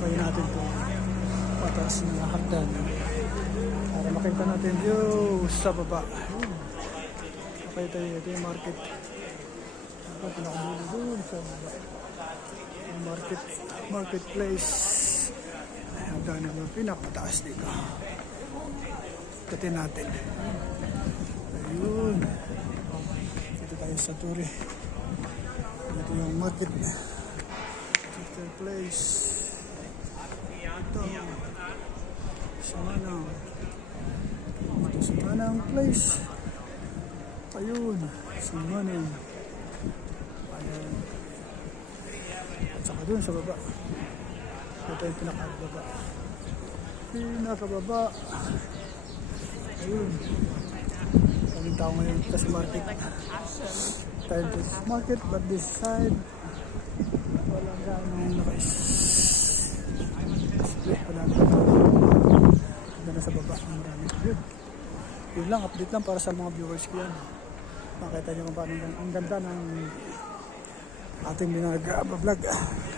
Sabay natin po pataas na hagdan para makita natin yung sa baba. Okay tayo, ito yung market. Ito pinakamulo doon sa baba. Yung marketplace. Hagdan na pinakamataas dito. Ikatin natin. Ayun. Dito tayo sa Turi. Dito yung marketplace. Ito. Sumanang. Ito Sumanang place. Ayun. Sumanang. Ayan. At saka dun sa baba. Ito yung pinakababa. Pinakababa. Ayun. Kaming tao ngayon kasi market. Time to market but this side walang ganong wala na sa baba ang marami. Yun lang, update lang para sa mga viewers ko yan. Makita nyo kung paano ang ganda ng ating binag-vlog.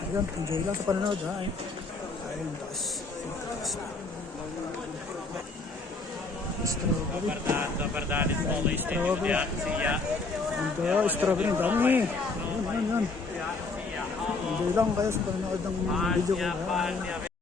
Ayun, enjoy lang sa panonood ha. Ayun, taas. Strawberry. Strawberry. Ang dami. Ayun. Enjoy lang kayo sa panonood ng video ko.